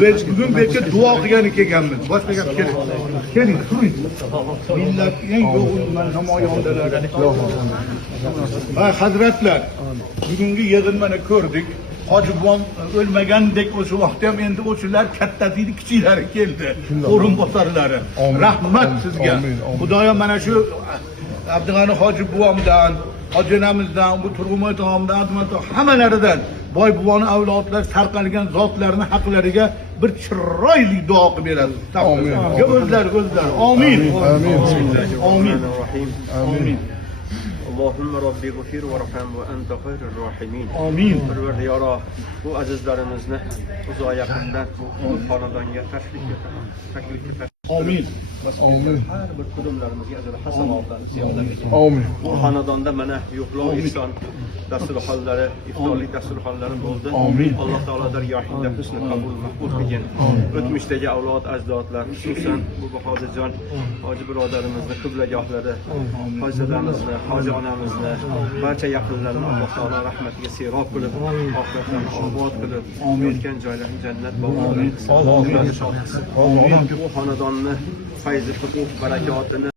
Biz bugün belki dua qilgani kelganmiz. Boshqa gap kerak. Keling, turing. Millat eng yo'g'ilman namoyandalari. Va hazratlar, bugungi yig'inmani ko'rdik. Hoji Buvon o'lmagandek o'sha vaqtda ham endi o'shalar kattasini kichiklari keldi. O'rinbosarlari. Rahmat sizga. Xudoyo mana shu Abdug'ani Hoji Buvomdan, Hoji onamizdan, bu Turg'unboy tog'amdan, hammalaridan boy buvoni avlodlar tarqalgan zotlarning haqlariga bir chiroyli duo qilib berasiz. Amin. O'zlar. Amin. Amin. Amin. اللهم ربي غفير وارحم وأنت خير الراحمين. Amin. Parvardigoro, bu azizlarimizni uzoq yaqindan bu xonadonga taklif etamiz. Amin. Amin. Har bir qudumlarimizga ajr hasanotlarni ziyoda qilsin. Amin. Bu xonadonda mana yo'qlov ihson dasturxonlari, iftorlik dasturxonlari bo'ldi. Amin. Alloh taolo dargohida husni qabul maqbul qilgin. O'tmishdagi avlod ajdodlar, xususan bu Bahodirjon hoji birodarimizni qiblagohlari, hoji dadamizni, hoji onamizni, barcha yaqinlarini Alloh taolo rahmatiga serob qilib, oxiratlarni obod qilib, o'tgan joylarni jannat bog'lariga qilsin. Bu xonadonni fayzi, huquq, barakotini